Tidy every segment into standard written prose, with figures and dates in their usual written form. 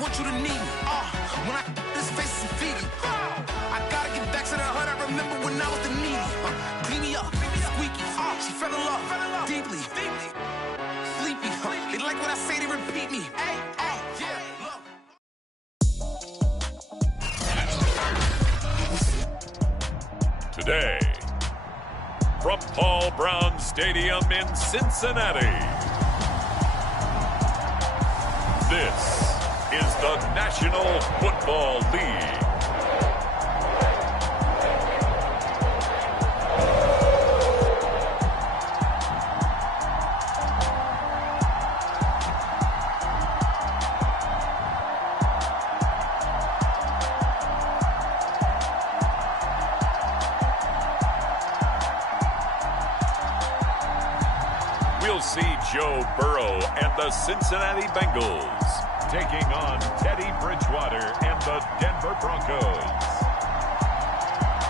want you to need me. When I this face is Fiji. I gotta get back to the hood. I remember when I was the needy. Clean me up, squeaky. She fell in love deeply. Sleepy. They like what I say, they repeat me. Today, from Paul Brown Stadium in Cincinnati, this is the National Football League. We'll see Joe Burrow and the Cincinnati Bengals taking on Teddy Bridgewater and the Denver Broncos.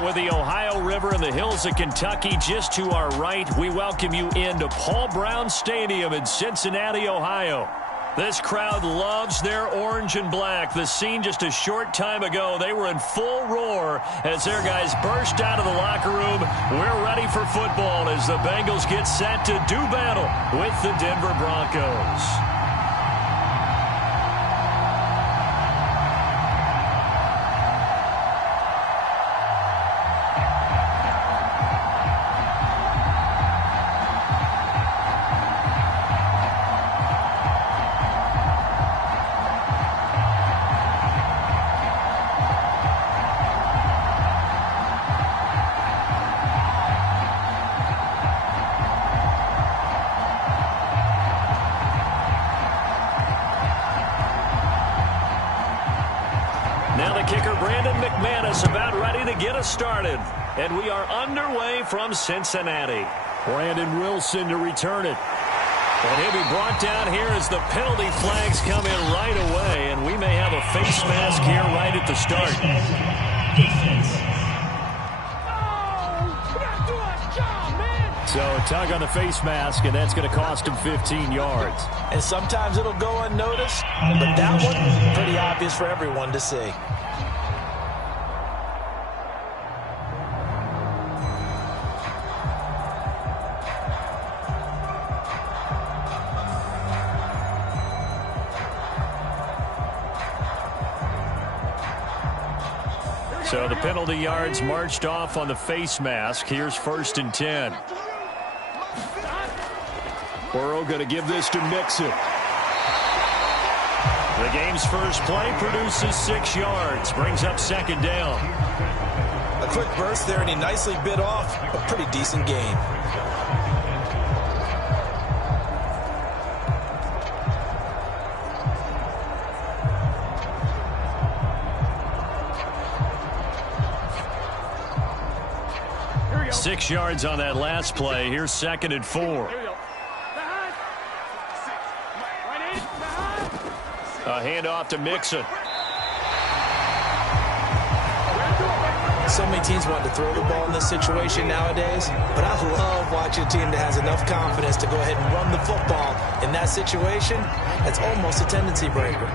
With the Ohio River and the hills of Kentucky just to our right, we welcome you into Paul Brown Stadium in Cincinnati, Ohio. This crowd loves their orange and black. The scene just a short time ago, they were in full roar as their guys burst out of the locker room. We're ready for football as the Bengals get set to do battle with the Denver Broncos. Now the kicker, Brandon McManus, about ready to get us started. And we are underway from Cincinnati. Brandon Wilson to return it. And he'll be brought down here as the penalty flags come in right away. And we may have a face mask here right at the start. So a tug on the face mask, and that's going to cost him 15 yards. And sometimes it'll go unnoticed, but that one, pretty obvious for everyone to see. So the penalty yards marched off on the face mask. Here's 1st and 10. Burrow going to give this to Mixon. The game's first play produces 6 yards. Brings up 2nd down. A quick burst there, and he nicely bit off a pretty decent gain. Here 6 yards on that last play. Here's 2nd and 4. A handoff to Mixon. So many teams want to throw the ball in this situation nowadays, but I love watching a team that has enough confidence to go ahead and run the football. In that situation, that's almost a tendency breaker.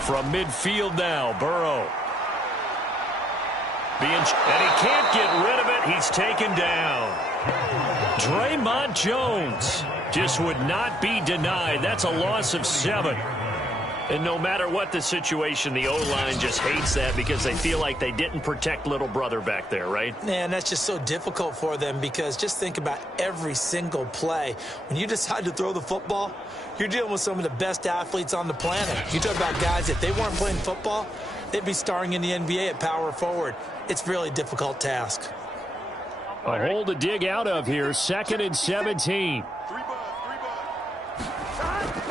From midfield now, Burrow. And he can't get rid of it. He's taken down. Draymond Jones just would not be denied. That's a loss of 7. And no matter what the situation, the O-line just hates that because they feel like they didn't protect little brother back there, right? Man, that's just so difficult for them because just think about every single play. When you decide to throw the football, you're dealing with some of the best athletes on the planet. You talk about guys, if they weren't playing football, they'd be starring in the NBA at power forward. It's a really difficult task. A hole to dig out of here. 2nd and 17.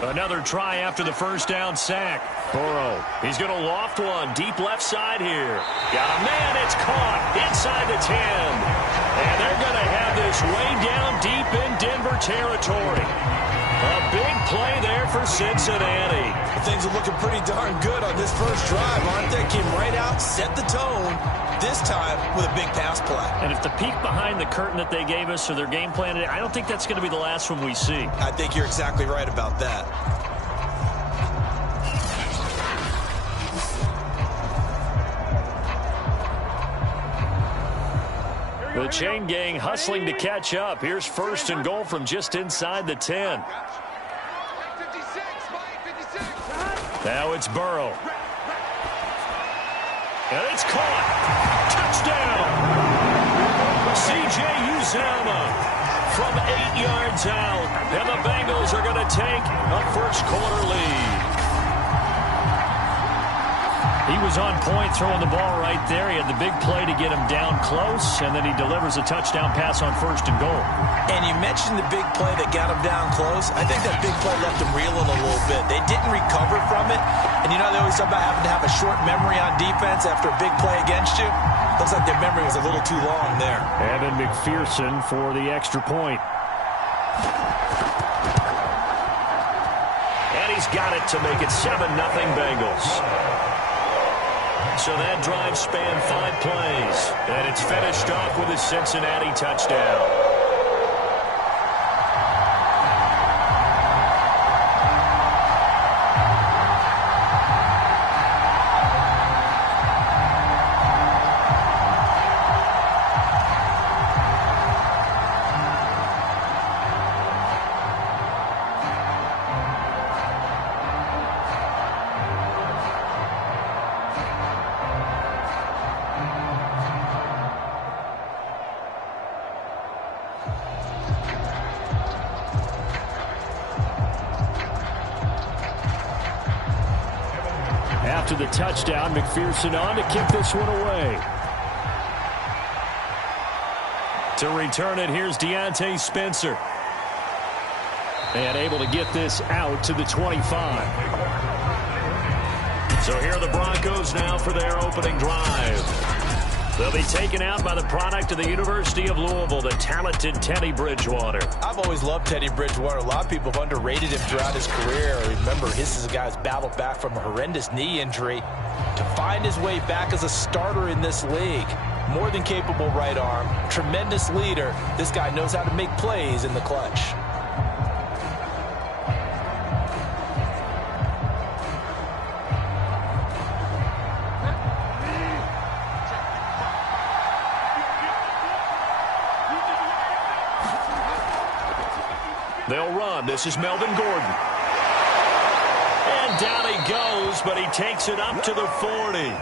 Another try after the first down sack. Burrow, he's going to loft one deep left side here. Got a man, it's caught inside the 10. And they're going to have this It's way down deep in Denver territory. A big play there for Cincinnati. Things are looking pretty darn good on this first drive, aren't they? Came right out, set the tone, this time with a big pass play. And if the peek behind the curtain that they gave us or their game plan, I don't think that's going to be the last one we see. I think you're exactly right about that. The chain gang hustling to catch up. Here's first and goal from just inside the 10. Now it's Burrow. And it's caught. Touchdown. C.J. Uzomah from 8 yards out. And the Bengals are going to take a first quarter lead. He was on point throwing the ball right there. He had the big play to get him down close, and then he delivers a touchdown pass on first and goal. And you mentioned the big play that got him down close. I think that big play left him reeling a little bit. They didn't recover from it. And you know they always talk about having to have a short memory on defense after a big play against you. Looks like their memory was a little too long there. Evan McPherson for the extra point. And he's got it to make it 7-0 Bengals. So that drive spanned 5 plays, and it's finished off with a Cincinnati touchdown. After the touchdown, McPherson on to kick this one away. To return it, here's Deontay Spencer. And able to get this out to the 25. So here are the Broncos now for their opening drive. They'll be taken out by the product of the University of Louisville, the talented Teddy Bridgewater. I've always loved Teddy Bridgewater. A lot of people have underrated him throughout his career. Remember, this is a guy who's battled back from a horrendous knee injury to find his way back as a starter in this league. More than capable right arm, tremendous leader. This guy knows how to make plays in the clutch. They'll run. This is Melvin Gordon. And down he goes, but he takes it up to the 40.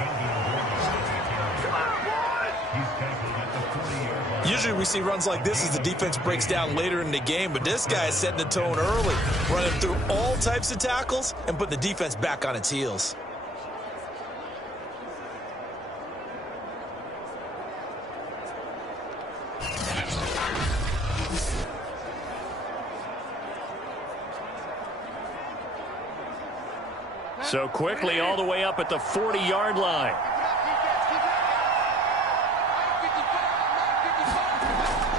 Usually we see runs like this as the defense breaks down later in the game, but this guy is setting the tone early, running through all types of tackles and putting the defense back on its heels. So quickly all the way up at the 40-yard line.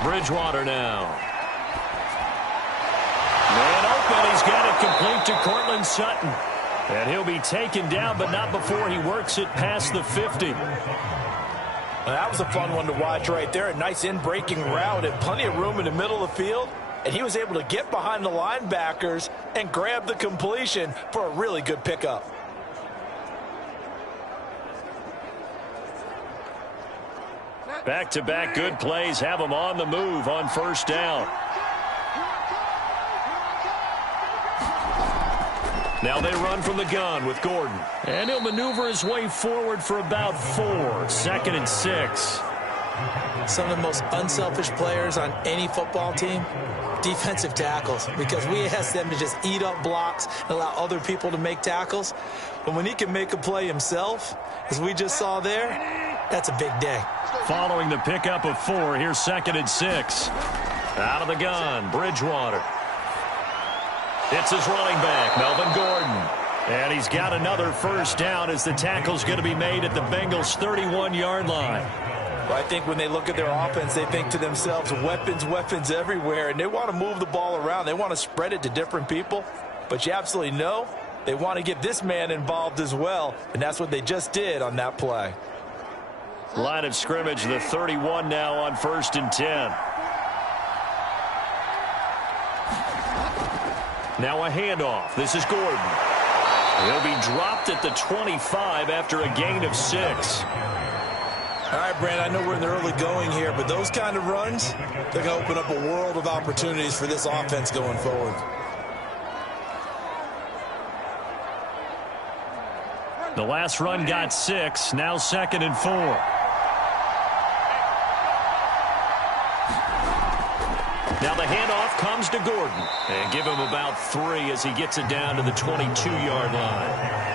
Bridgewater now. Man open. He's got it complete to Cortland Sutton. And he'll be taken down, but not before he works it past the 50. Well, that was a fun one to watch right there. A nice in-breaking route and plenty of room in the middle of the field. And he was able to get behind the linebackers and grab the completion for a really good pickup. Back-to-back good plays have him on the move on first down. Now they run from the gun with Gordon. And he'll maneuver his way forward for about 4. 2nd and 6. Some of the most unselfish players on any football team, defensive tackles, because we ask them to just eat up blocks and allow other people to make tackles. But when he can make a play himself, as we just saw there, that's a big day. Following the pickup of 4, here's 2nd and 6. Out of the gun, Bridgewater. It's his running back, Melvin Gordon. And he's got another first down as the tackle's going to be made at the Bengals' 31-yard line. Well, I think when they look at their offense, they think to themselves, weapons, weapons everywhere, and they want to move the ball around. They want to spread it to different people, but you absolutely know they want to get this man involved as well, and that's what they just did on that play. Line of scrimmage, the 31 now on 1st and 10. Now a handoff. This is Gordon. He'll be dropped at the 25 after a gain of 6. All right, Brandon, I know we're in the early going here, but those kind of runs, they're going to open up a world of opportunities for this offense going forward. The last run got 6. Now 2nd and 4. Now the handoff comes to Gordon. And give him about 3 as he gets it down to the 22-yard line.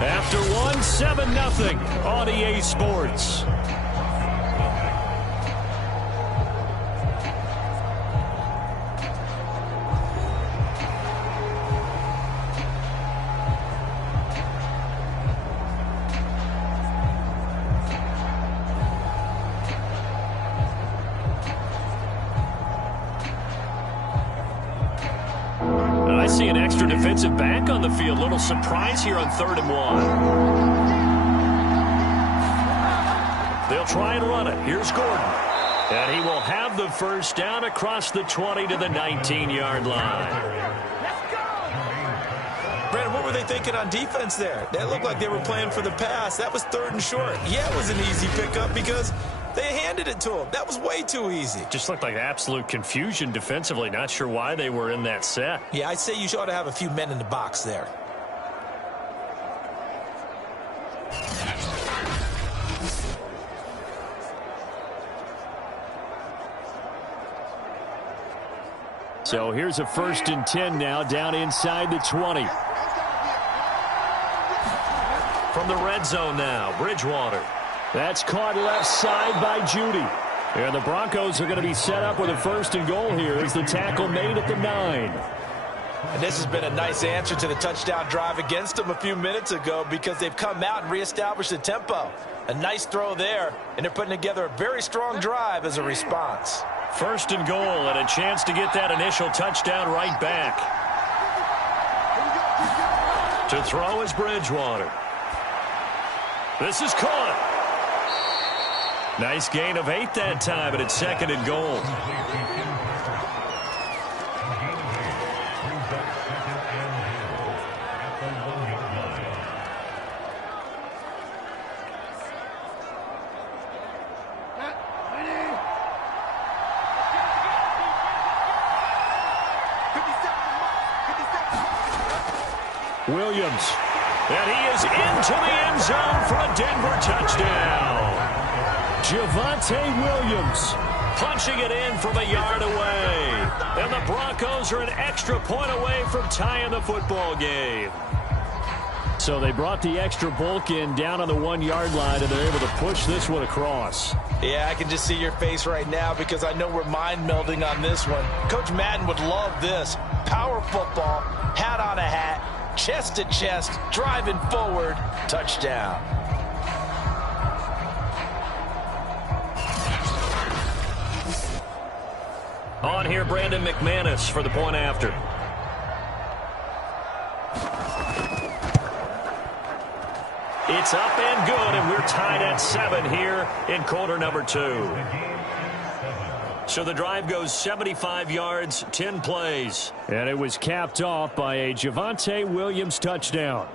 After 1, 7-0 on EA Sports. I see an extra defensive back on the field. Little surprise here on 3rd and 1. They'll try and run it. Here's Gordon. And he will have the first down across the 20 to the 19-yard line. Brandon, what were they thinking on defense there? That looked like they were playing for the pass. That was 3rd and short. Yeah, it was an easy pickup because they handed it to him. That was way too easy. Just looked like absolute confusion defensively. Not sure why they were in that set. Yeah, I'd say you ought to have a few men in the box there. So here's a 1st and 10 now down inside the 20. From the red zone now, Bridgewater. That's caught left side by Judy. And the Broncos are going to be set up with a 1st and goal here as the tackle made at the 9. And this has been a nice answer to the touchdown drive against them a few minutes ago because they've come out and reestablished the tempo. A nice throw there, and they're putting together a very strong drive as a response. 1st and goal and a chance to get that initial touchdown right back. To throw is Bridgewater. This is caught. Nice gain of 8 that time, but it's 2nd and goal. Williams. And he is into the end zone for a Denver touchdown. Javonte Williams punching it in from a yard away. And the Broncos are an extra point away from tying the football game. So they brought the extra bulk in down on the 1-yard line, and they're able to push this one across. Yeah, I can just see your face right now because I know we're mind melding on this one. Coach Madden would love this. Power football, hat on a hat, chest to chest, driving forward, touchdown. On here, Brandon McManus for the point after. It's up and good, and we're tied at 7 here in quarter number 2. So the drive goes 75 yards, 10 plays. And it was capped off by a Javonte Williams touchdown.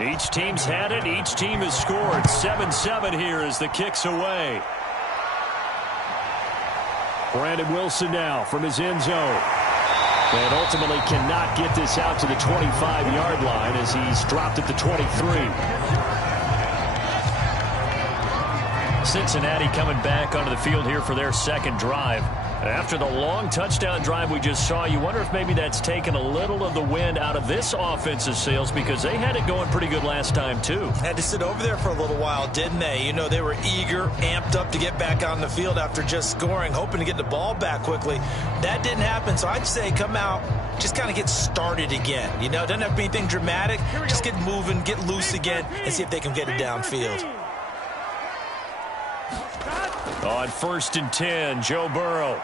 Each team's had it. Each team has scored. 7-7 here as the kick's away. Brandon Wilson now from his end zone. And ultimately cannot get this out to the 25-yard line as he's dropped at the 23. Cincinnati coming back onto the field here for their second drive. After the long touchdown drive we just saw, you wonder if maybe that's taken a little of the wind out of this offensive sails because they had it going pretty good last time too. Had to sit over there for a little while, didn't they? You know, they were eager, amped up to get back on the field after just scoring, hoping to get the ball back quickly. That didn't happen, so I'd say come out, just kind of get started again. You know, it doesn't have to be anything dramatic. Just get moving, get loose again, and see if they can get it downfield. On 1st and 10, Joe Burrow.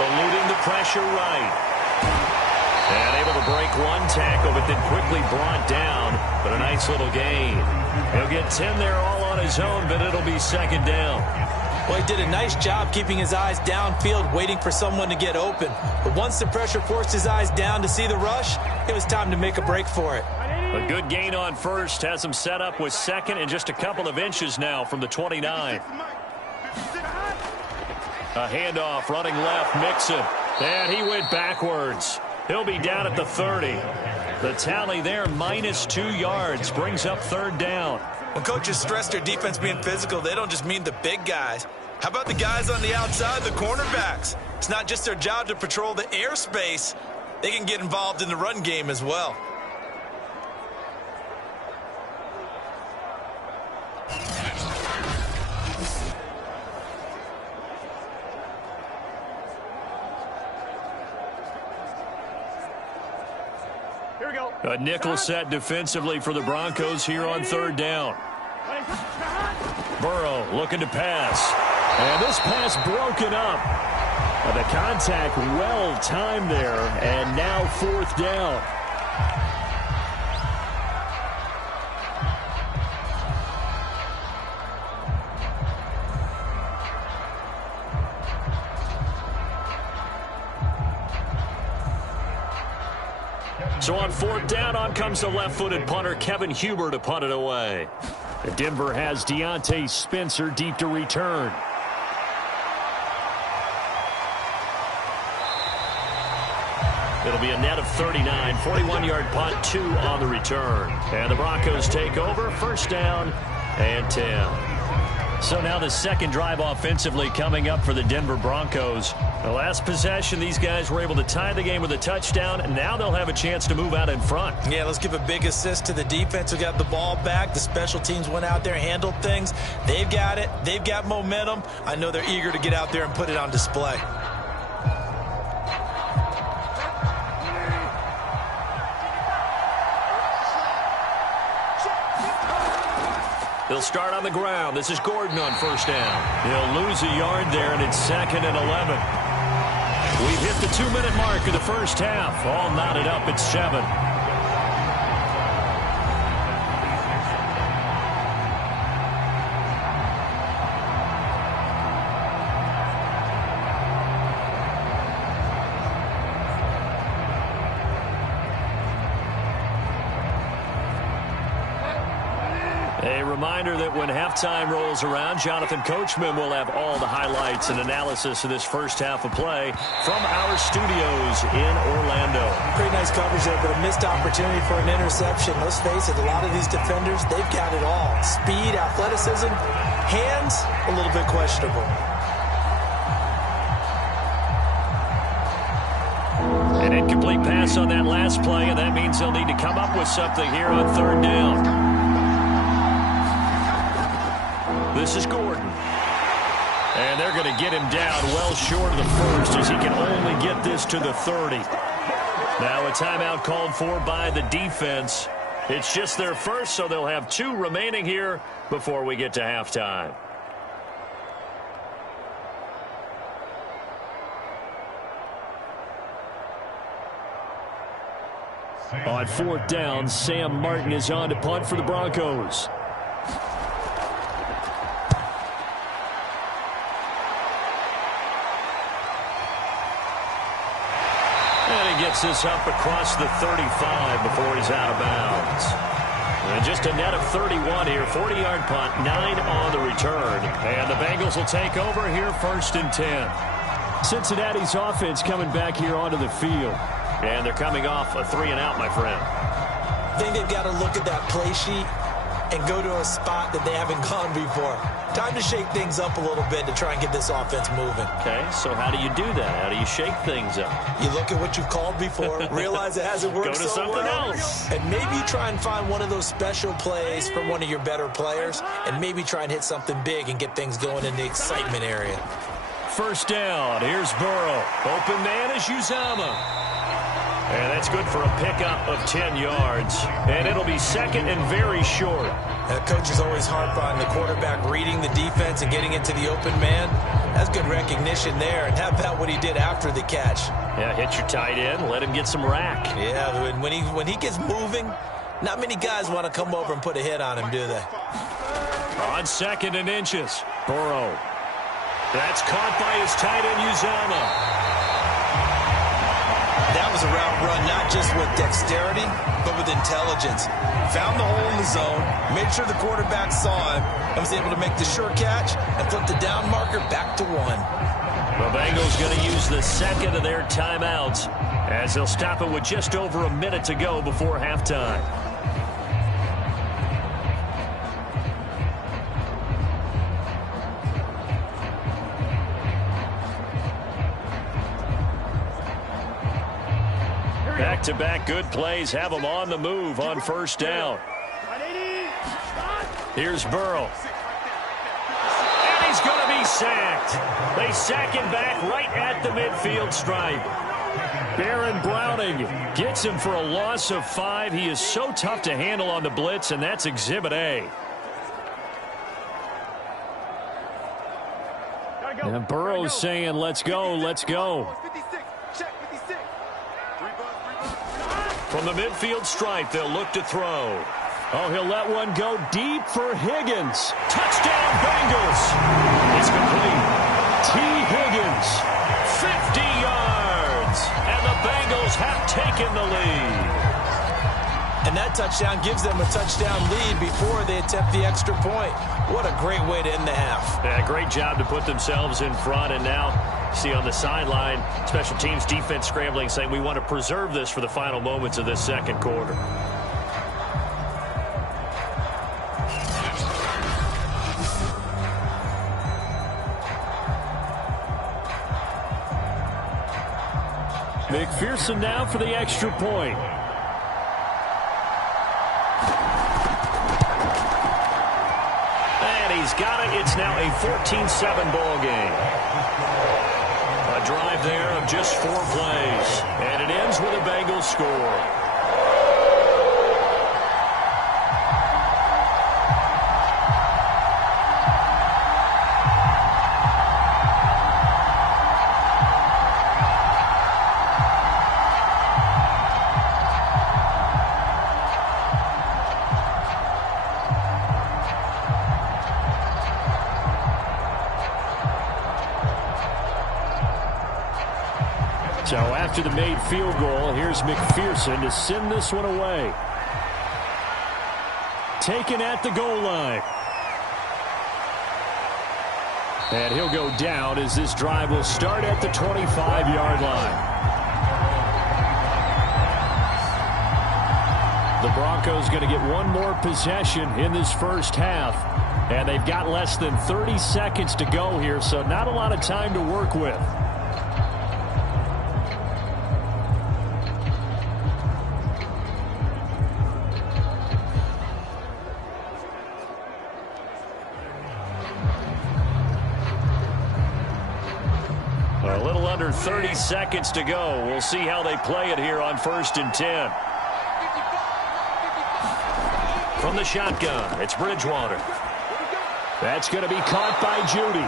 Eluding the pressure right. And able to break one tackle, but then quickly brought down. But a nice little gain. He'll get 10 there all on his own, but it'll be second down. Well, he did a nice job keeping his eyes downfield, waiting for someone to get open. But once the pressure forced his eyes down to see the rush, it was time to make a break for it. A good gain on first. Has him set up with second and just a couple of inches now from the 29. A handoff, running left, Mixon. And he went backwards. He'll be down at the 30. The tally there, -2 yards, brings up third down. When coaches stress their defense being physical, they don't just mean the big guys. How about the guys on the outside, the cornerbacks? It's not just their job to patrol the airspace. They can get involved in the run game as well. A nickel set defensively for the Broncos here on third down. Burrow looking to pass. And this pass broken up. The contact well timed there, and now fourth down. So on fourth down, on comes the left-footed punter, Kevin Huber, to punt it away. Denver has Deontay Spencer deep to return. It'll be a net of 39, 41-yard punt, 2 on the return. And the Broncos take over, first down and 10. So now the second drive offensively coming up for the Denver Broncos. The last possession, these guys were able to tie the game with a touchdown, and now they'll have a chance to move out in front. Yeah, let's give a big assist to the defense who got the ball back. The special teams went out there, handled things. They've got it. They've got momentum. I know they're eager to get out there and put it on display. They'll start on the ground. This is Gordon on first down. He'll lose a yard there, and it's 2nd and 11. We've hit the 2-minute mark of the first half. All knotted up at 7. A reminder that when halftime rolls around, Jonathan Coachman will have all the highlights and analysis of this first half of play from our studios in Orlando. Pretty nice coverage there, but a missed opportunity for an interception. Let's face it, a lot of these defenders, they've got it all. Speed, athleticism, hands, a little bit questionable. An incomplete pass on that last play, and that means they'll need to come up with something here on third down. This is Gordon. And they're going to get him down well short of the first as he can only get this to the 30. Now a timeout called for by the defense. It's just their first, so they'll have 2 remaining here before we get to halftime. On fourth down, Sam Martin is on to punt for the Broncos. And he gets this up across the 35 before he's out of bounds. And just a net of 31 here. 40-yard punt, 9 on the return. And the Bengals will take over here, 1st and 10. Cincinnati's offense coming back here onto the field. And they're coming off a 3-and-out, my friend. I think they've got to look at that play sheet and go to a spot that they haven't gone before. Time to shake things up a little bit to try and get this offense moving. Okay, so how do you do that? How do you shake things up? You look at what you called before, realize it hasn't worked Go to something else. and maybe try and find one of those special plays from one of your better players, and maybe try and hit something big and get things going in the excitement area. 1st down. Here's Burrow. Open man is Uzomah. And that's good for a pickup of 10 yards. And it'll be 2nd and very short. And the coach is always harp on the quarterback reading the defense and getting into the open man. That's good recognition there. And how about what he did after the catch? Yeah, hit your tight end. Let him get some rack. Yeah, when he gets moving, not many guys want to come over and put a hit on him, do they? On 2nd and inches. Burrow. That's caught by his tight end, Uzomah. That was a route run not just with dexterity, but with intelligence. Found the hole in the zone, made sure the quarterback saw him, and was able to make the sure catch and flip the down marker back to 1. The Bengals going to use the 2nd of their timeouts as they'll stop it with just over a minute to go before halftime. Back-to-back good plays have them on the move on 1st down. Here's Burrow. And he's going to be sacked. They sack him back right at the midfield stripe. Baron Browning gets him for a loss of 5. He is so tough to handle on the blitz, and that's Exhibit A. And Burrow's saying, let's go, let's go. From the midfield stripe, they'll look to throw. Oh, he'll let one go deep for Higgins. Touchdown, Bengals. It's complete. T. Higgins, 50 yards. And the Bengals have taken the lead. And that touchdown gives them a touchdown lead before they attempt the extra point. What a great way to end the half. Yeah, great job to put themselves in front. And now, see on the sideline, special teams defense scrambling, saying we want to preserve this for the final moments of this 2nd quarter. McPherson now for the extra point. And he's got it. It's now a 14-7 ball game. A drive there of just 4 plays. And it ends with a Bengals score. So after the made field goal, here's McPherson to send this one away. Taken at the goal line. And he'll go down as this drive will start at the 25-yard line. The Broncos going to get one more possession in this first half. And they've got less than 30 seconds to go here, so not a lot of time to work with. A little under 30 seconds to go. We'll see how they play it here on 1st and 10. From the shotgun, it's Bridgewater. That's going to be caught by Judy.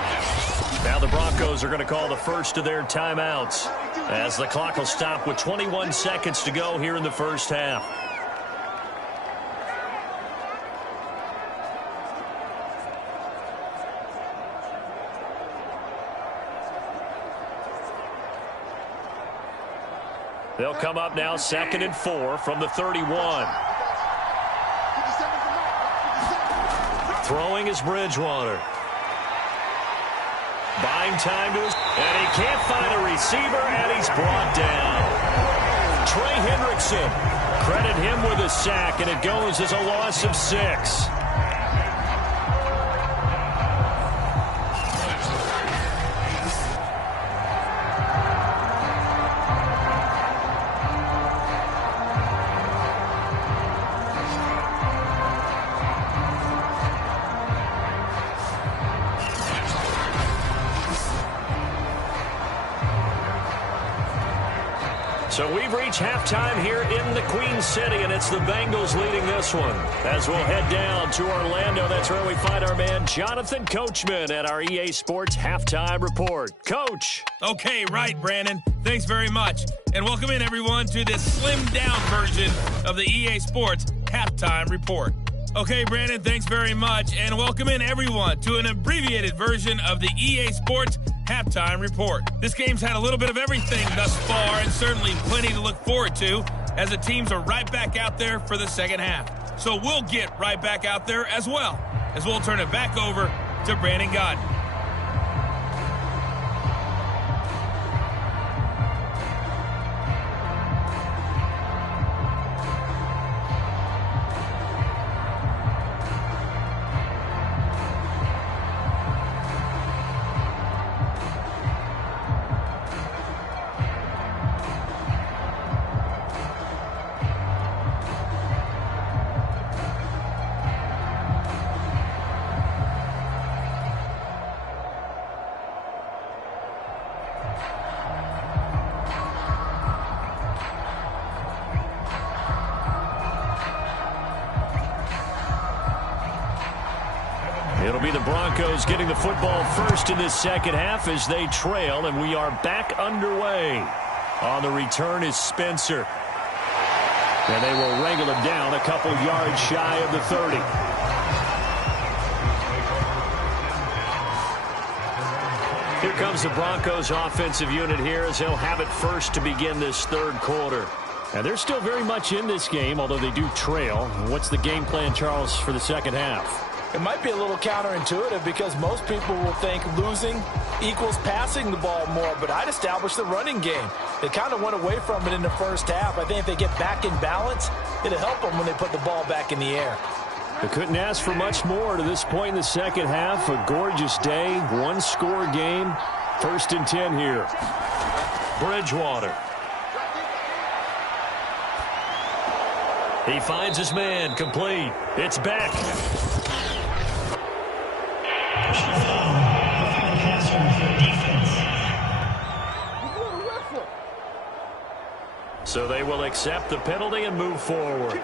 Now the Broncos are going to call the first of their timeouts as the clock will stop with 21 seconds to go here in the first half. They'll come up now 2nd and 4 from the 31. Throwing is Bridgewater. Buying time to his, and he can't find a receiver, and he's brought down. Trey Hendrickson, credit him with a sack, and it goes as a loss of 6. So we've reached halftime here in the Queen City, and it's the Bengals leading this one. As we'll head down to Orlando, that's where we find our man Jonathan Coachman at our EA Sports Halftime Report. Coach. Okay, right, Brandon. Thanks very much. And welcome in, everyone, to this slimmed-down version of the EA Sports Halftime Report. Okay, Brandon, thanks very much. And welcome in, everyone, to an abbreviated version of the EA Sports Halftime Report. This game's had a little bit of everything thus far, and certainly plenty to look forward to as the teams are right back out there for the second half. So we'll get right back out there as well, as we'll turn it back over to Brandon Godden. It'll be the Broncos getting the football first in this second half as they trail, and we are back underway. On the return is Spencer. And they will wrangle him down a couple yards shy of the 30. Here comes the Broncos offensive unit here as they'll have it first to begin this third quarter. And they're still very much in this game, although they do trail. What's the game plan, Charles, for the second half? It might be a little counterintuitive because most people will think losing equals passing the ball more, but I'd establish the running game. They kind of went away from it in the first half. I think if they get back in balance, it'll help them when they put the ball back in the air. They couldn't ask for much more to this point in the second half. A gorgeous day, one-score game. 1st and 10 here. Bridgewater. He finds his man, complete. It's back. So they will accept the penalty and move forward.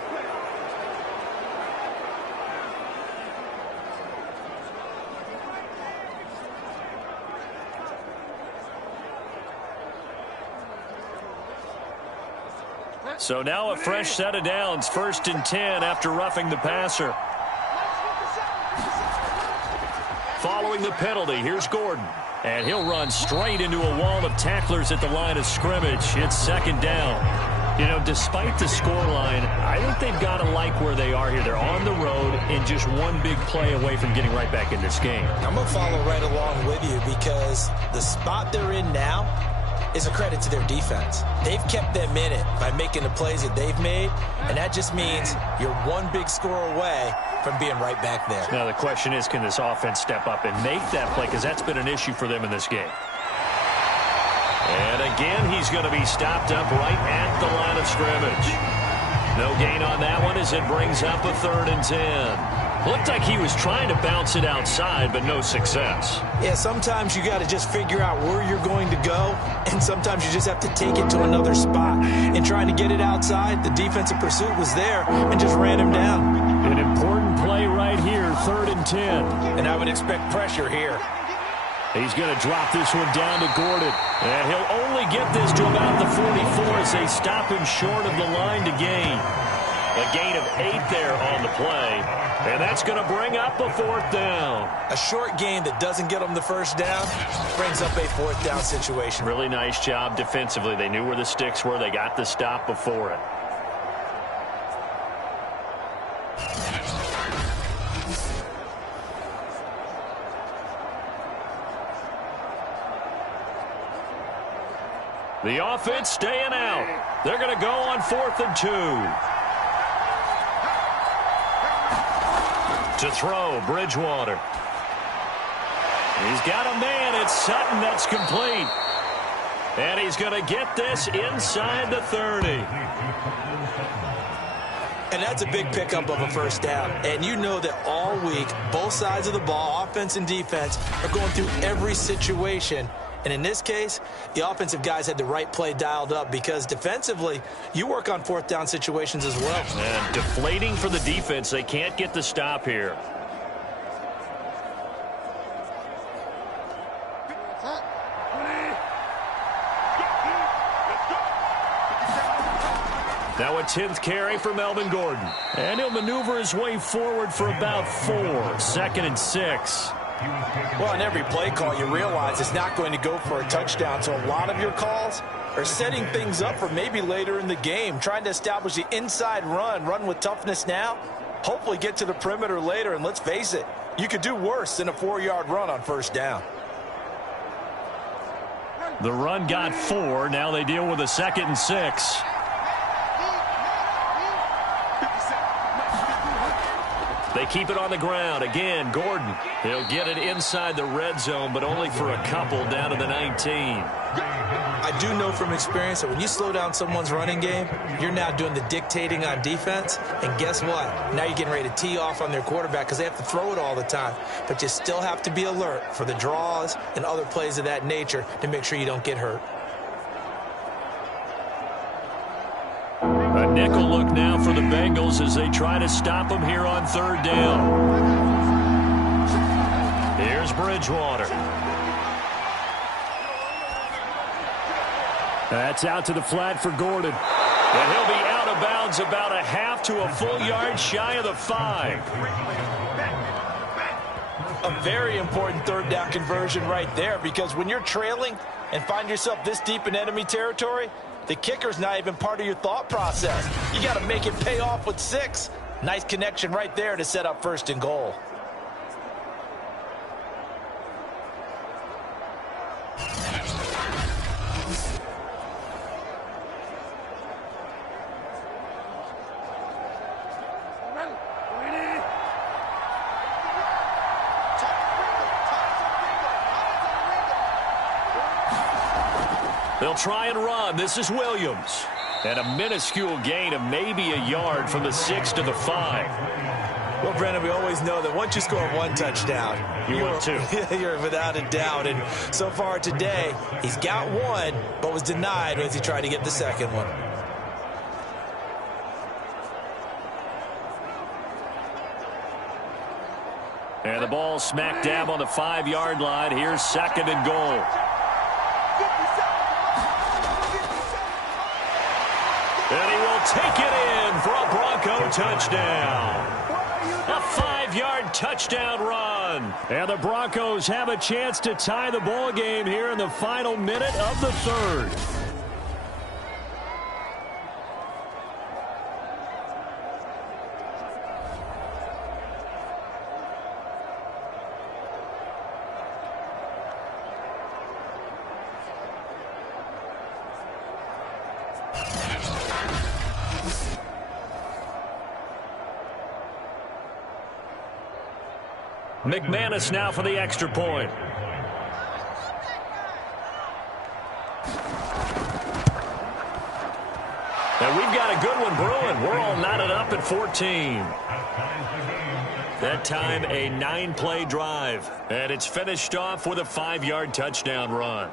So now a fresh set of downs. 1st and 10 after roughing the passer. Following the penalty, here's Gordon. And he'll run straight into a wall of tacklers at the line of scrimmage. It's 2nd down. You know, despite the scoreline, I think they've got to like where they are here. They're on the road and just one big play away from getting right back in this game. I'm going to follow right along with you because the spot they're in now is a credit to their defense. They've kept them in it by making the plays that they've made, and that just means you're one big score away from being right back there. Now the question is, can this offense step up and make that play? Because that's been an issue for them in this game. And again, he's going to be stopped up right at the line of scrimmage. No gain on that one as it brings up a 3rd and 10. Looked like he was trying to bounce it outside, but no success. Yeah, sometimes you got to just figure out where you're going to go, and sometimes you just have to take it to another spot. In trying to get it outside, the defensive pursuit was there and just ran him down. An important play right here, 3rd and 10. And I would expect pressure here. He's going to drop this one down to Gordon. And he'll only get this to about the 44 as they stop him short of the line to gain. A gain of 8 there on the play. And that's going to bring up a 4th down. A short gain that doesn't get them the 1st down brings up a 4th down situation. Really nice job defensively. They knew where the sticks were. They got the stop before it. The offense staying out. They're going to go on 4th and 2. To throw, Bridgewater. He's got a man. It's Sutton that's complete. And he's going to get this inside the 30. And that's a big pickup of a first down. And you know that all week, both sides of the ball, offense and defense, are going through every situation. And in this case, the offensive guys had the right play dialed up because defensively, you work on 4th down situations as well. And deflating for the defense. They can't get the stop here. Now a 10th carry for Melvin Gordon. And he'll maneuver his way forward for about 4. 2nd and 6. Well, in every play call, you realize it's not going to go for a touchdown. So a lot of your calls are setting things up for maybe later in the game, trying to establish the inside run with toughness now, hopefully get to the perimeter later. And let's face it, you could do worse than a 4-yard run on first down. The run got 4. Now they deal with a 2nd and 6. They keep it on the ground. Again, Gordon. He'll get it inside the red zone, but only for a couple down to the 19. I do know from experience that when you slow down someone's running game, you're now doing the dictating on defense. And guess what? Now you're getting ready to tee off on their quarterback because they have to throw it all the time. But you still have to be alert for the draws and other plays of that nature to make sure you don't get hurt. A nickel look now for the Bengals as they try to stop him here on 3rd down. Here's Bridgewater. That's out to the flat for Gordon. And he'll be out of bounds about a half to a full yard shy of the 5. A very important 3rd down conversion right there because when you're trailing and find yourself this deep in enemy territory, the kicker's not even part of your thought process. You got to make it pay off with 6. Nice connection right there to set up 1st and goal. They'll try and run. This is Williams. And a minuscule gain of maybe a yard from the 6 to the 5. Well, Brennan, we always know that once you score 1 touchdown, you're 2. You're without a doubt. And so far today, he's got 1, but was denied as he tried to get the 2nd one. And the ball smack dab on the 5-yard line. Here's 2nd and goal. And he will take it in for a Bronco touchdown. A 5-yard touchdown run. And the Broncos have a chance to tie the ball game here in the final minute of the 3rd. McManus now for the extra point. And we've got a good one brewing. We're all knotted up at 14. That time a 9-play drive. And it's finished off with a 5-yard touchdown run.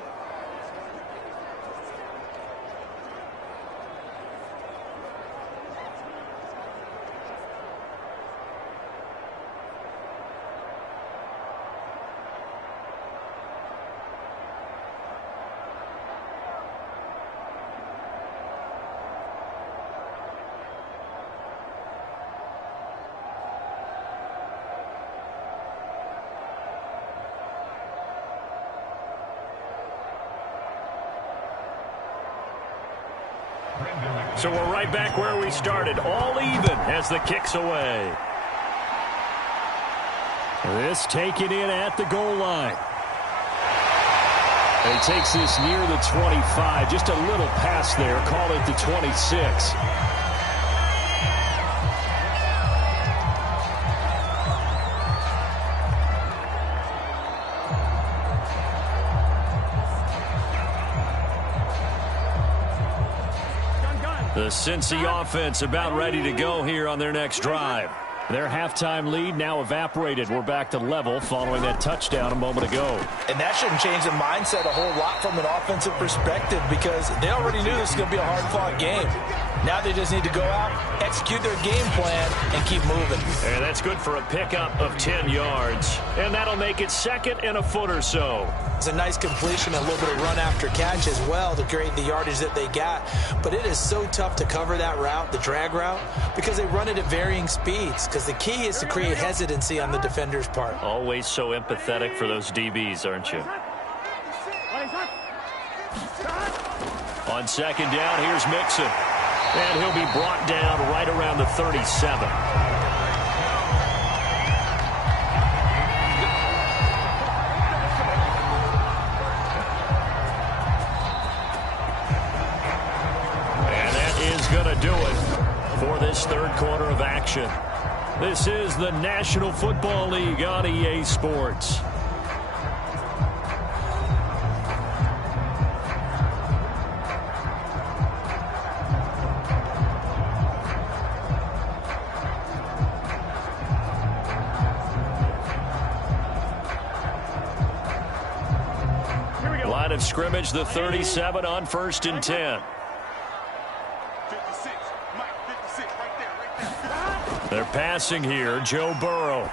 So we're right back where we started, all even as the kick's away. This taken in at the goal line. And he takes this near the 25. Just a little pass there. Call it the 26. The Cincy offense about ready to go here on their next drive. Their halftime lead now evaporated. We're back to level following that touchdown a moment ago. And that shouldn't change the mindset a whole lot from an offensive perspective because they already knew this was going to be a hard-fought game. Now they just need to go out, execute their game plan, and keep moving. And that's good for a pickup of 10 yards. And that'll make it second and a foot or so. It's a nice completion, a little bit of run after catch as well to create the yardage that they got. But it is so tough to cover that route, the drag route, because they run it at varying speeds. Because the key is to create hesitancy on the defender's part. Always so empathetic for those DBs, aren't you? On second down, here's Mixon. And he'll be brought down right around the 37. Going to do it for this third quarter of action. This is the National Football League on EA Sports. Line of scrimmage, the 37 on 1st and 10. They're passing here, Joe Burrow.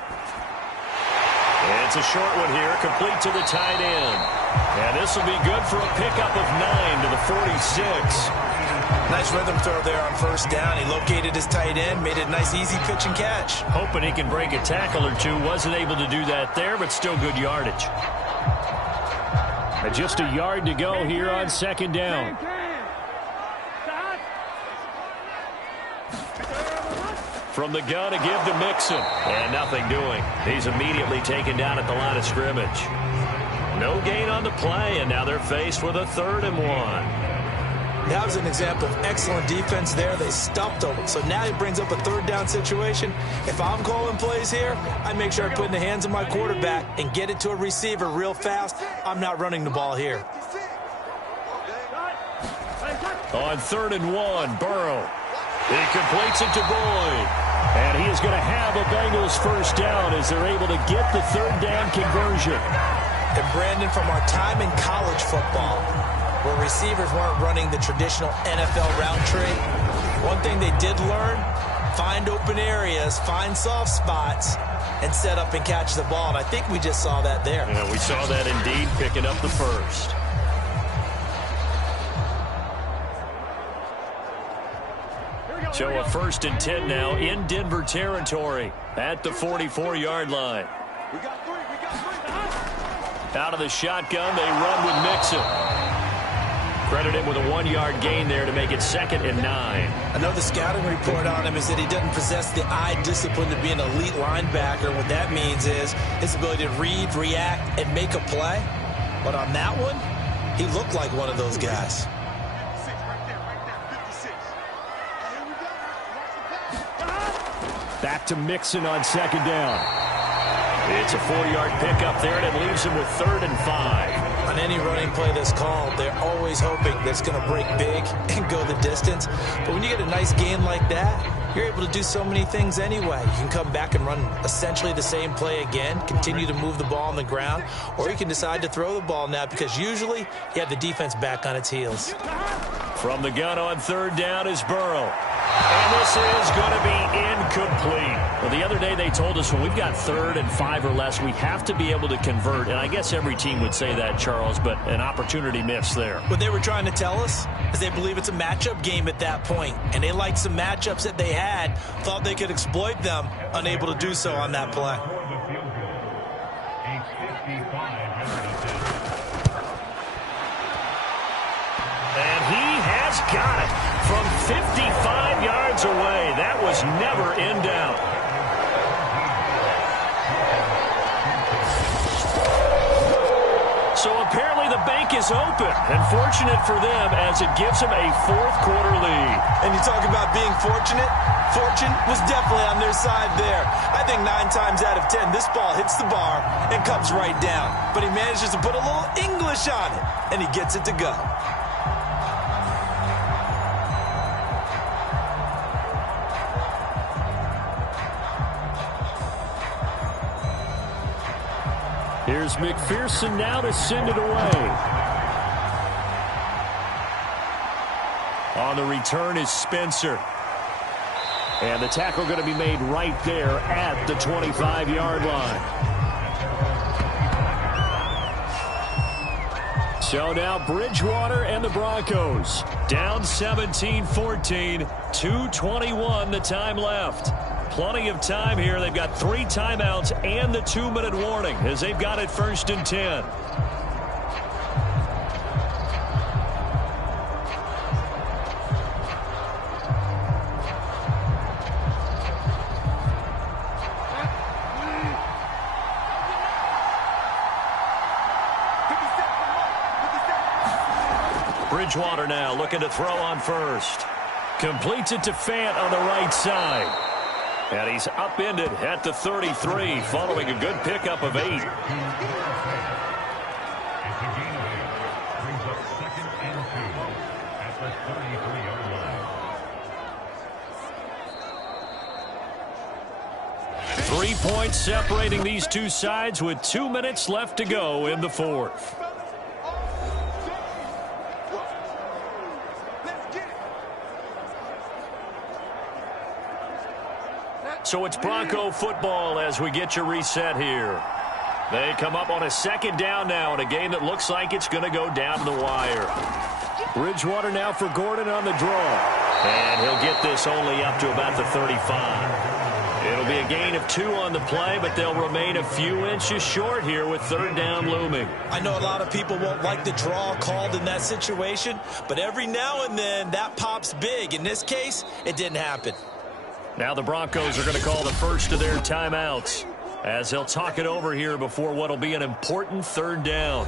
It's a short one here, complete to the tight end. And this will be good for a pickup of 9 to the 46. Nice rhythm throw there on 1st down. He located his tight end, made it a nice easy pitch and catch. Hoping he can break a tackle or two. Wasn't able to do that there, but still good yardage. And just a yard to go here on 2nd down. From the gun to give to Mixon. And nothing doing. He's immediately taken down at the line of scrimmage. No gain on the play, and now they're faced with a 3rd and 1. That was an example of excellent defense there. They stuffed them. So now he brings up a 3rd down situation. If I'm calling plays here, I make sure I put it in the hands of my quarterback and get it to a receiver real fast. I'm not running the ball here. On 3rd and 1, Burrow. He completes it to Boyd. And he is going to have a Bengals 1st down as they're able to get the 3rd down conversion. And Brandon, from our time in college football, where receivers weren't running the traditional NFL route tree, one thing they did learn, find open areas, find soft spots, and set up and catch the ball. And I think we just saw that there. Yeah, we saw that indeed, picking up the 1st. So a 1st and 10 now in Denver territory at the 44-yard line. Out of the shotgun, they run with Mixon. Credit him with a 1-yard gain there to make it 2nd and 9. I know the scouting report on him is that he doesn't possess the eye discipline to be an elite linebacker. What that means is his ability to read, react, and make a play. But on that one, he looked like one of those guys. Back to Mixon on 2nd down. It's a 4-yard pickup there, and it leaves him with 3rd and 5. On any running play that's called, they're always hoping that it's going to break big and go the distance. But when you get a nice gain like that, you're able to do so many things anyway. You can come back and run essentially the same play again, continue to move the ball on the ground, or you can decide to throw the ball now because usually you have the defense back on its heels. From the gun on 3rd down is Burrow. And this is going to be incomplete. Well, the other day they told us when we've got 3rd and 5 or less, we have to be able to convert. And I guess every team would say that, Charles, but an opportunity missed there. What they were trying to tell us is they believe it's a matchup game at that point. And they liked some matchups that they had, thought they could exploit them, unable to do so on that play. And he has got it from 55 yards away. That was never in doubt. So apparently the bank is open, and fortunate for them as it gives them a fourth-quarter lead. And you talk about being fortunate. Fortune was definitely on their side there. I think 9 times out of 10, this ball hits the bar and comes right down. But he manages to put a little English on it, and he gets it to go. Here's McPherson now to send it away. On the return is Spencer. And the tackle going to be made right there at the 25-yard line. So now Bridgewater and the Broncos down 17-14, 2:21 the time left. Plenty of time here. They've got 3 timeouts and the 2-minute warning as they've got it 1st and 10. Bridgewater now looking to throw on first. Completes it to Fant on the right side. And he's upended at the 33 following a good pickup of 8. Three points separating these two sides with 2 minutes left to go in the fourth. So it's Bronco football as we get your reset here. They come up on a 2nd down now in a game that looks like it's going to go down to the wire. Bridgewater now for Gordon on the draw. And he'll get this only up to about the 35. It'll be a gain of 2 on the play, but they'll remain a few inches short here with 3rd down looming. I know a lot of people won't like the draw called in that situation, but every now and then that pops big. In this case, it didn't happen. Now the Broncos are going to call the first of their timeouts as they'll talk it over here before what will be an important 3rd down.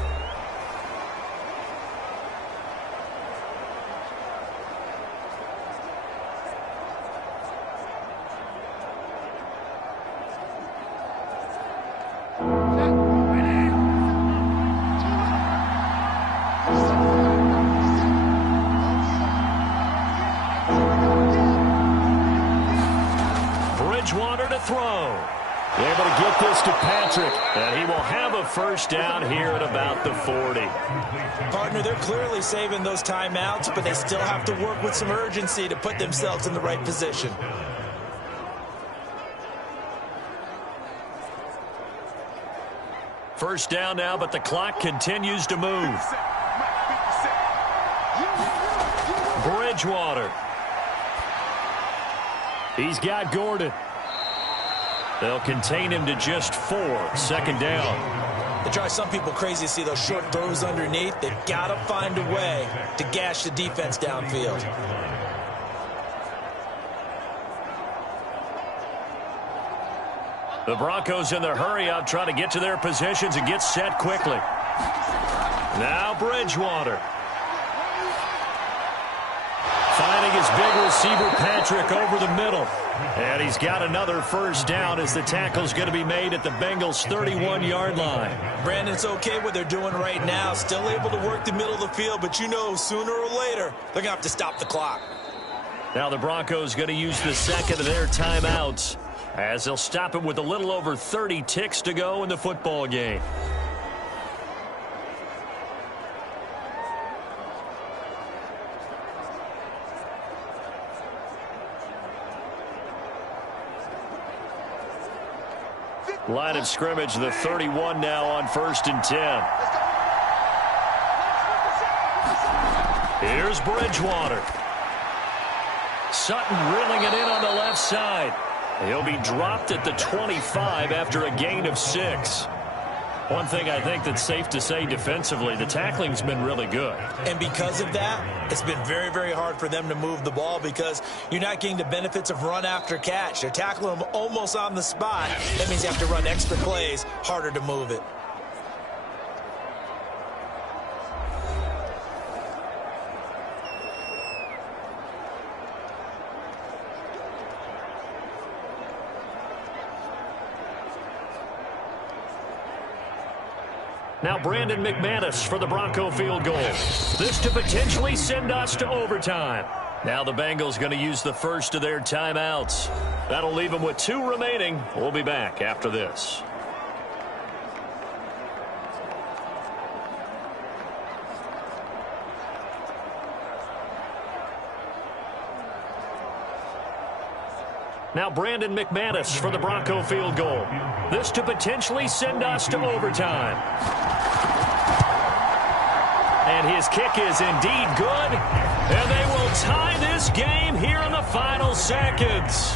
Able to get this to Patrick, and he will have a 1st down here at about the 40. Partner, they're clearly saving those timeouts, but they still have to work with some urgency to put themselves in the right position. First down now, but the clock continues to move. Bridgewater. He's got Gordon. They'll contain him to just 4. 2nd down. They drive some people crazy to see those short throws underneath. They've got to find a way to gash the defense downfield. The Broncos in their hurry-up trying to get to their positions and get set quickly. Now Bridgewater. Finding his big receiver Patrick over the middle. And he's got another 1st down as the tackle's going to be made at the Bengals' 31-yard line. Brandon, it's okay what they're doing right now. Still able to work the middle of the field, but you know sooner or later they're going to have to stop the clock. Now the Broncos going to use the 2nd of their timeouts as they'll stop it with a little over 30 ticks to go in the football game. Line of scrimmage, the 31 now on 1st and 10. Here's Bridgewater. Sutton reeling it in on the left side. He'll be dropped at the 25 after a gain of 6. One thing I think that's safe to say defensively, the tackling's been really good. And because of that, it's been very, very hard for them to move the ball because you're not getting the benefits of run after catch. They're tackling them almost on the spot. That means you have to run extra plays, harder to move it. Now Brandon McManus for the Bronco field goal. This to potentially send us to overtime. Now the Bengals going to use the first of their timeouts. That'll leave them with 2 remaining. We'll be back after this. Now Brandon McManus for the Bronco field goal. This to potentially send us to overtime. And his kick is indeed good. And they will tie this game here in the final seconds.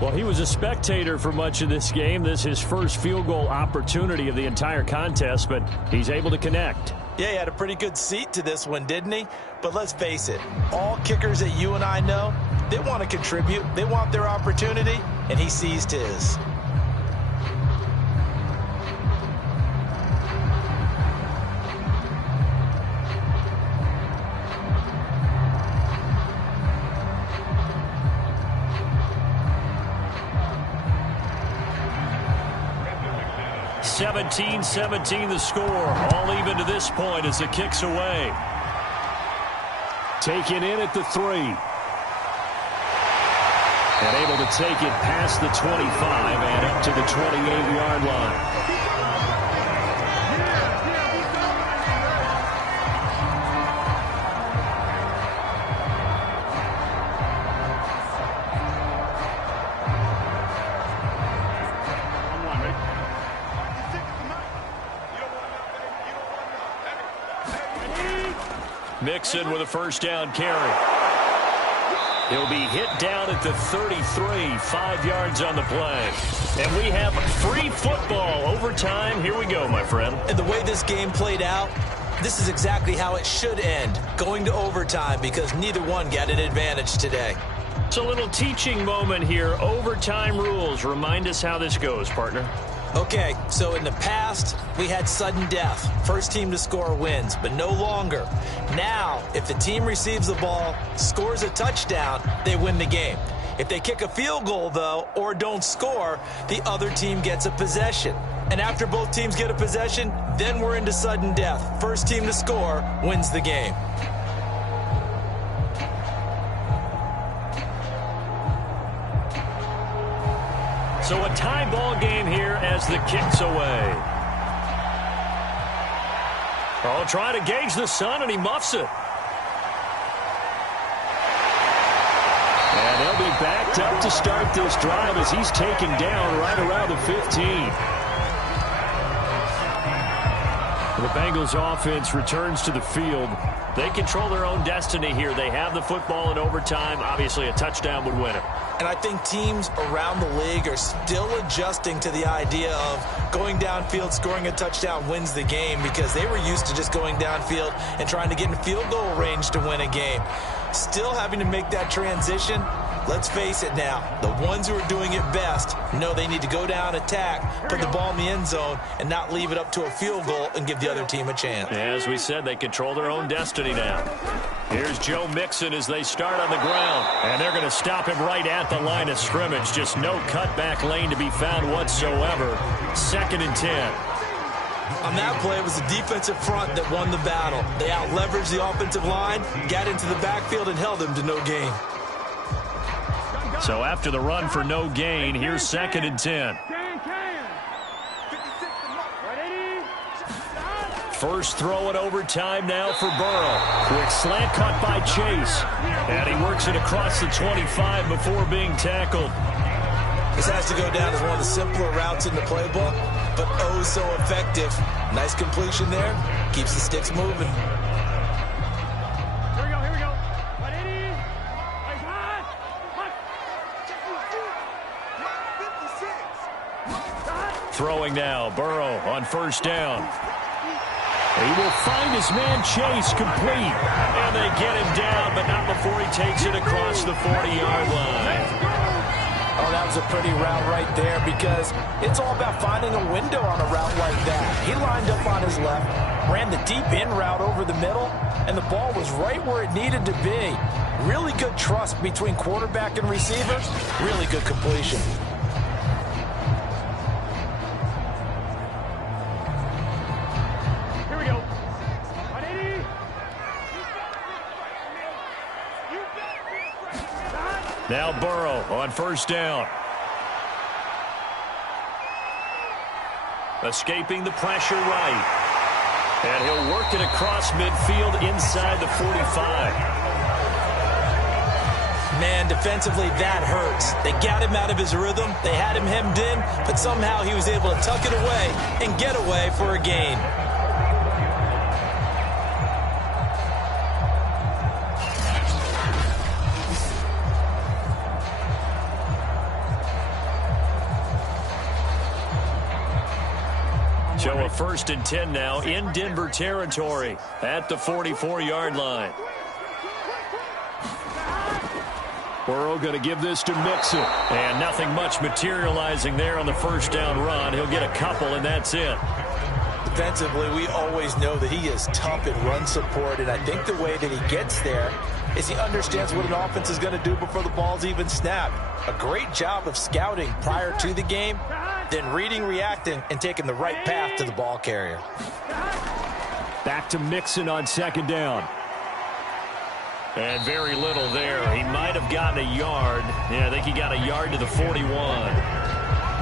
Well, he was a spectator for much of this game. This is his first field goal opportunity of the entire contest, but he's able to connect. Yeah, he had a pretty good seat to this one, didn't he? But let's face it, all kickers that you and I know, they want to contribute. They want their opportunity, and he seized his. (17-17) the score. All even to this point as the kick's away. Taken in at the 3. And able to take it past the 25 and up to the 28-yard line. Mixon with a first down carry. He'll be hit down at the 33, 5 yards on the play. And we have free football overtime. Here we go, my friend. And the way this game played out, this is exactly how it should end, going to overtime, because neither one got an advantage today. It's a little teaching moment here. Overtime rules. Remind us how this goes, partner. Okay, so in the past, we had sudden death. First team to score wins, but no longer. Now, if the team receives the ball, scores a touchdown, they win the game. If they kick a field goal, though, or don't score, the other team gets a possession. And after both teams get a possession, then we're into sudden death. First team to score wins the game. So a tie ball game here as the kick's away. Oh, trying to gauge the sun, and he muffs it. And they'll be backed up to start this drive as he's taken down right around the 15. The Bengals offense returns to the field. They control their own destiny here. They have the football in overtime. Obviously, a touchdown would win it. And I think teams around the league are still adjusting to the idea of going downfield, scoring a touchdown wins the game, because they were used to just going downfield and trying to get in field goal range to win a game. Still having to make that transition. Let's face it now, the ones who are doing it best know they need to go down, attack, put the ball in the end zone, and not leave it up to a field goal and give the other team a chance. As we said, they control their own destiny now. Here's Joe Mixon as they start on the ground. And they're going to stop him right at the line of scrimmage. Just no cutback lane to be found whatsoever. 2nd and 10. On that play, it was the defensive front that won the battle. They out-leveraged the offensive line, got into the backfield, and held him to no gain. So after the run for no gain, here's 2nd and 10. First throw in overtime now for Burrow. Quick slant caught by Chase. And he works it across the 25 before being tackled. This has to go down as one of the simpler routes in the playbook, but oh so effective. Nice completion there. Keeps the sticks moving. Throwing now, Burrow on first down. He will find his man Chase complete. And they get him down, but not before he takes it across the 40-yard line. Oh, that was a pretty route right there, because it's all about finding a window on a route like that. He lined up on his left, ran the deep in route over the middle, and the ball was right where it needed to be. Really good trust between quarterback and receiver. Really good completion. Here we go. Now Burrow on first down. Escaping the pressure right. And he'll work it across midfield inside the 45. Man, defensively, that hurts. They got him out of his rhythm. They had him hemmed in, but somehow he was able to tuck it away and get away for a gain. So a 1st and 10 now in Denver territory at the 44-yard line. Burrow going to give this to Mixon. And nothing much materializing there on the first down run. He'll get a couple, and that's it. Defensively, we always know that he is tough in run support, and I think the way that he gets there is he understands what an offense is going to do before the ball's even snapped. A great job of scouting prior to the game, then reading, reacting, and taking the right path to the ball carrier. Back to Mixon on second down. And very little there. He might have gotten a yard. Yeah, I think he got a yard to the 41.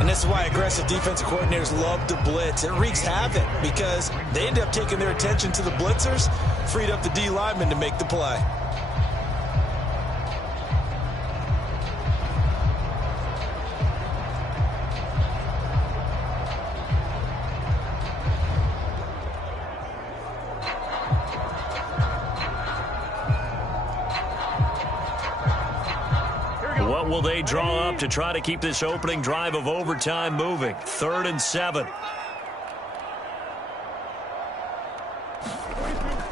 And this is why aggressive defensive coordinators love to blitz. It wreaks havoc because they end up taking their attention to the blitzers, freed up the D lineman to make the play. What will they draw up to try to keep this opening drive of overtime moving? 3rd and 7.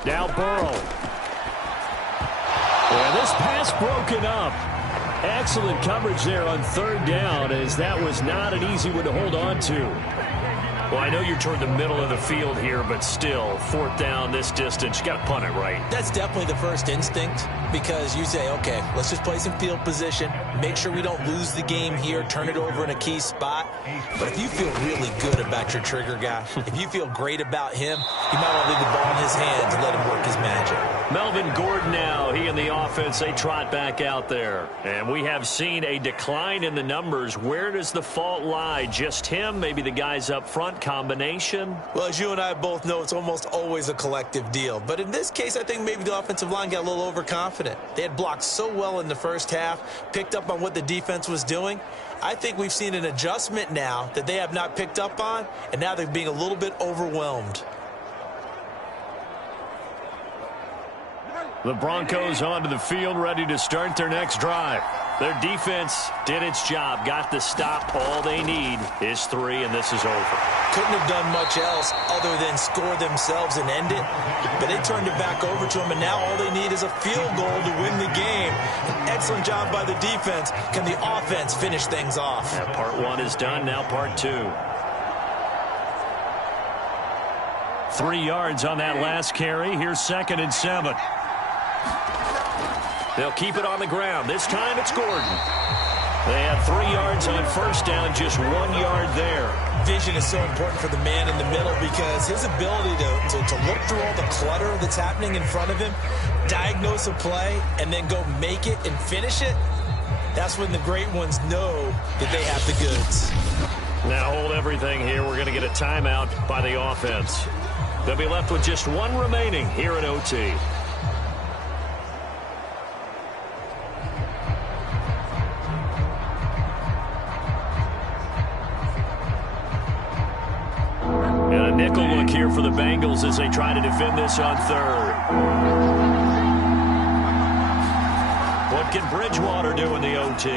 Now Burrow. And this pass broken up. Excellent coverage there on 3rd down, as that was not an easy one to hold on to. Well, I know you're toward the middle of the field here, but still, 4th down this distance, you got to punt it right. That's definitely the first instinct, because you say, okay, let's just play some field position, make sure we don't lose the game here, turn it over in a key spot. But if you feel really good about your trigger guy, if you feel great about him, you might want to leave the ball in his hands and let him work his magic. Melvin Gordon now, he and the offense, they trot back out there. And we have seen a decline in the numbers. Where does the fault lie? Just him? Maybe the guys up front? Combination? Well, as you and I both know, it's almost always a collective deal. But in this case, I think maybe the offensive line got a little overconfident. They had blocked so well in the first half, picked up on what the defense was doing. I think we've seen an adjustment now that they have not picked up on, and now they're being a little bit overwhelmed. The Broncos onto the field, ready to start their next drive. Their defense did its job, got the stop. All they need is 3, and this is over. Couldn't have done much else other than score themselves and end it. But they turned it back over to them, and now all they need is a field goal to win the game. An excellent job by the defense. Can the offense finish things off? Yeah, part 1 is done, now part 2. 3 yards on that last carry. Here's 2nd and 7. They'll keep it on the ground. This time it's Gordon. They had 3 yards on first down, just 1 yard there. Vision is so important for the man in the middle because his ability to look through all the clutter that's happening in front of him, diagnose a play, and then go make it and finish it, that's when the great ones know that they have the goods. Now hold everything here. We're going to get a timeout by the offense. They'll be left with just 1 remaining here in OT. And a nickel look here for the Bengals as they try to defend this on 3rd. What can Bridgewater do in the OT?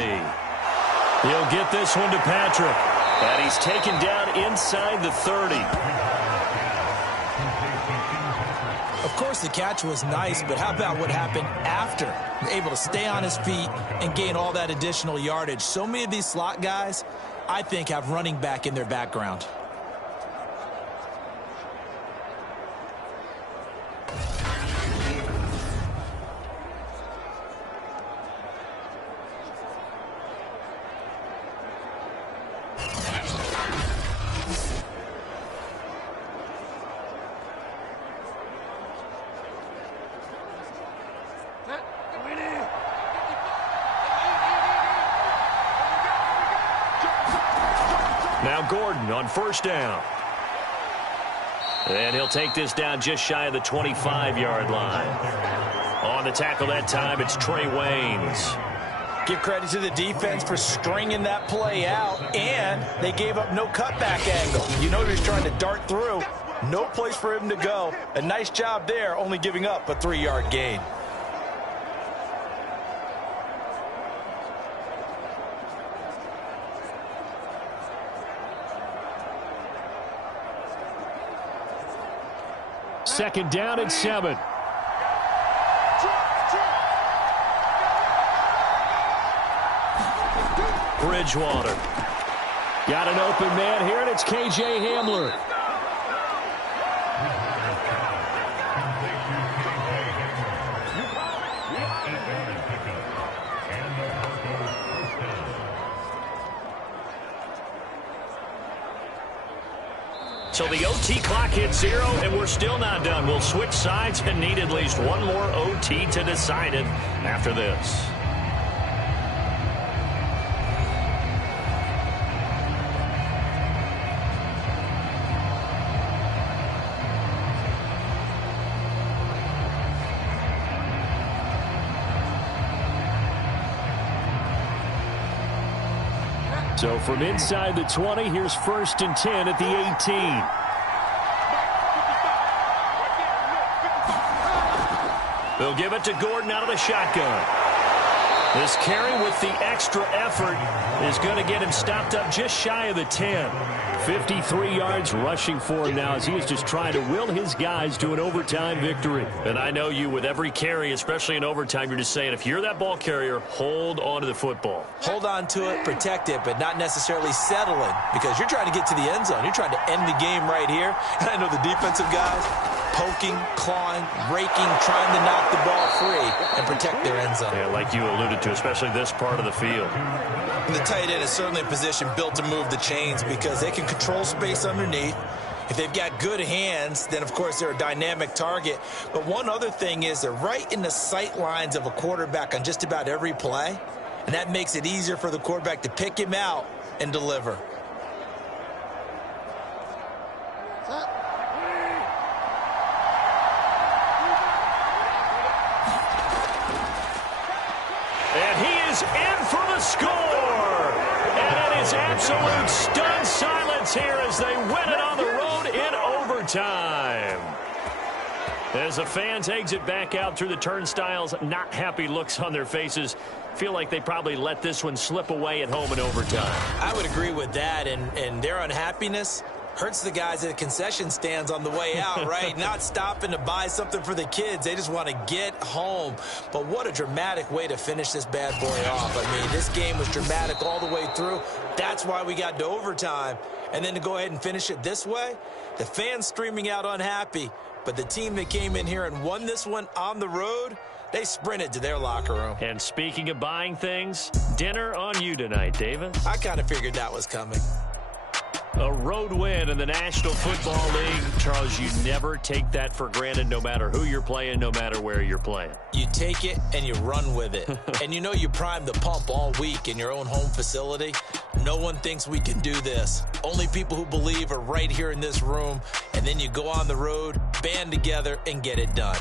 He'll get this one to Patrick. And he's taken down inside the 30. Of course, the catch was nice, but how about what happened after? Able to stay on his feet and gain all that additional yardage. So many of these slot guys, I think, have running back in their background. Now Gordon on first down. And he'll take this down just shy of the 25-yard line. On the tackle that time, it's Trey Waynes. Give credit to the defense for stringing that play out, and they gave up no cutback angle. You know he's trying to dart through. No place for him to go. A nice job there, only giving up a 3-yard gain. Second down and 7. Bridgewater. Got an open man here, and it's K.J. Hamler. So the OT clock hits 0, and we're still not done. We'll switch sides and need at least one more OT to decide it after this. So from inside the 20, here's 1st and 10 at the 18. They'll give it to Gordon out of the shotgun. This carry with the extra effort is going to get him stopped up just shy of the 10. 53 yards rushing for him now as he is just trying to will his guys to an overtime victory. And I know you, with every carry, especially in overtime, you're just saying, if you're that ball carrier, hold on to the football. Hold on to it, protect it, but not necessarily settle it, because you're trying to get to the end zone. You're trying to end the game right here. And I know the defensive guys poking, clawing, raking, trying to knock the ball free and protect their end zone. Yeah, like you alluded to, especially this part of the field. And the tight end is certainly a position built to move the chains because they can control space underneath. If they've got good hands, then, of course, they're a dynamic target. But one other thing is they're right in the sight lines of a quarterback on just about every play, and that makes it easier for the quarterback to pick him out and deliver. And he is in for the score. And it is absolute stunned silence here as they win it on the road in overtime. As the fans exit back out through the turnstiles, not happy looks on their faces. Feel like they probably let this one slip away at home in overtime. I would agree with that, and their unhappiness hurts the guys at the concession stands on the way out, right? Not stopping to buy something for the kids. They just want to get home. But what a dramatic way to finish this bad boy off. I mean, this game was dramatic all the way through. That's why we got to overtime. And then to go ahead and finish it this way, the fans streaming out unhappy. But the team that came in here and won this one on the road, they sprinted to their locker room. And speaking of buying things, dinner on you tonight, Davis. I kind of figured that was coming. A road win in the National Football League. Charles, you never take that for granted, no matter who you're playing, no matter where you're playing. You take it and you run with it. And you know you primed the pump all week in your own home facility. No one thinks we can do this. Only people who believe are right here in this room. And then you go on the road, band together, and get it done.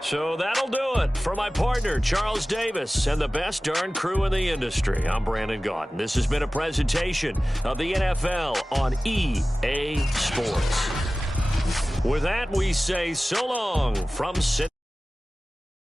So that'll do it for my partner, Charles Davis, and the best darn crew in the industry. I'm Brandon Gaudin. This has been a presentation of the NFL on EA Sports. With that, we say so long from Cincinnati.